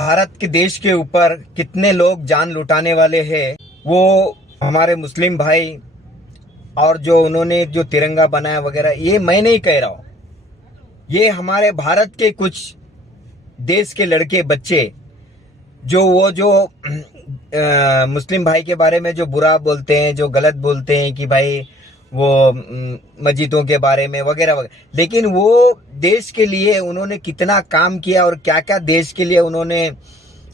भारत के देश के ऊपर कितने लोग जान लुटाने वाले हैं, वो हमारे मुस्लिम भाई और जो उन्होंने जो तिरंगा बनाया वगैरह, ये मैं नहीं कह रहा हूं। ये हमारे भारत के कुछ देश के लड़के बच्चे जो मुस्लिम भाई के बारे में जो बुरा बोलते हैं, जो गलत बोलते हैं कि भाई वो मस्जिदों के बारे में वगैरह वगैरह, लेकिन वो देश के लिए उन्होंने कितना काम किया और क्या क्या देश के लिए उन्होंने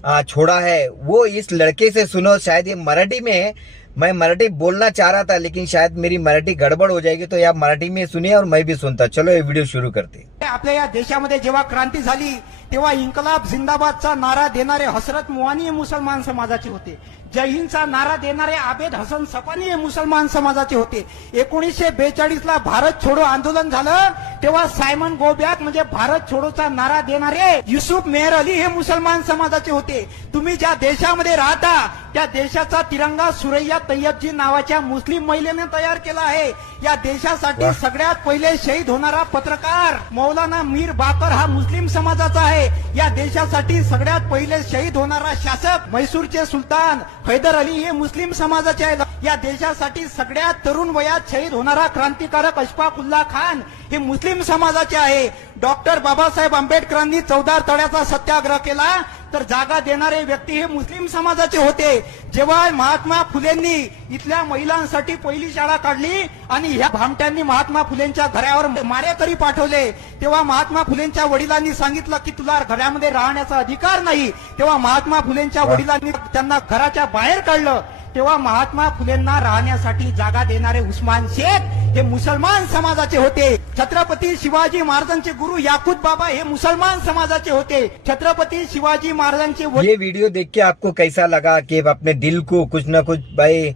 छोड़ा है, वो इस लड़के से सुनो। शायद ये मराठी में है, मैं मराठी बोलना चाह रहा था लेकिन शायद मेरी मराठी गडबड हो जाएगी, तो या मराठी में सुनिए और मैं भी सुनता। चलो ये व्हिडिओ सुरू करते। आपल्या या देशामध्ये जेव्हा क्रांती झाली तेव्हा इन्कलाब जिंदाबादचा नारा देणारे हसरत मुआनी हे मुसलमान समाजाचे होते। जय हिंदचा नारा देणारे आबेद हसन सपानी हे मुसलमान समाजाचे होते। 1942 ला भारत छोडो आंदोलन झालं तेव्हा सायमन गो बॅक म्हणजे भारत छोडोचा नारा देणारे युसुफ मेहर अली हे मुसलमान समाजाचे होते। तुम्ही ज्या देशामध्ये राहता त्या देशाचा तिरंगा सुरैया तय्यबजी नावाच्या मुस्लिम महिलेने तयार केला आहे। या देशासाठी सगळ्यात पहिले शहीद होणारा पत्रकार मौलाना मीर बाकर हा मुस्लिम समाजाचा आहे। या देशासाठी सगळ्यात पहिले शहीद होणारा शासक म्हैसूरचे सुलतान हैदर अली हे मुस्लिम समाजाचे आहे। या देशासाठी सगळ्यात तरुण वयात शहीद होणारा क्रांतिकारक अशफाकुल्ला खान हे मुस्लिम समाजाचे आहे। डॉक्टर बाबासाहेब आंबेडकरांनी 14 तळ्याचा सत्याग्रह केला तर जागा देणारे व्यक्ती हे मुस्लिम समाजाचे होते। जेव्हा महात्मा फुलेंनी इथल्या महिलांसाठी पहिली शाळा काढली आणि ह्या भामट्यांनी महात्मा फुलेंच्या घरावर मारेकरी पाठवले, तेव्हा महात्मा फुलेंच्या वडिलांनी सांगितलं की तुला घरामध्ये राहण्याचा अधिकार नाही। तेव्हा महात्मा फुलेंच्या वडिलांनी त्यांना घराच्या बाहेर काढलं। तेव्हा महात्मा फुलेंना राहण्यासाठी जागा देणारे उस्मान शेख हे मुसलमान समाजाचे होते। छत्रपती शिवाजी महाराजांचे गुरु याकूत बाबा हे मुसलमान समाजाचे होते। छत्रपती शिवाजी महाराजांचे ये वीडियो देख के आपको कैसा लगा कि अपने दिल को कुछ ना कुछ भाई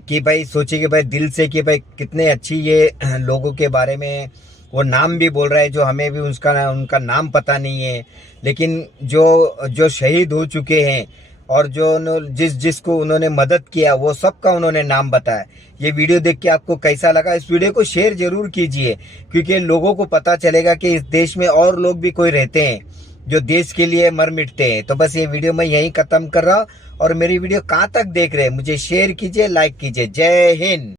कि भाई सोचिए कि भाई दिल से कि भाई कितने अच्छी ये लोगों के बारे में वो नाम भी बोल रहा है जो हमें भी उनका नाम पता नहीं है, लेकिन जो शहीद हो चुके हैं और जो जिसको उन्होंने मदद किया वो सबका उन्होंने नाम बताया। ये वीडियो देख के आपको कैसा लगा? इस वीडियो को शेयर जरूर कीजिए क्योंकि लोगों को पता चलेगा कि इस देश में और लोग भी कोई रहते हैं जो देश के लिए मर मिटते हैं। तो बस ये वीडियो मैं यहीं खत्म कर रहा हूँ और मेरी वीडियो कहाँ तक देख रहे हैं मुझे शेयर कीजिए, लाइक कीजिए। जय हिंद।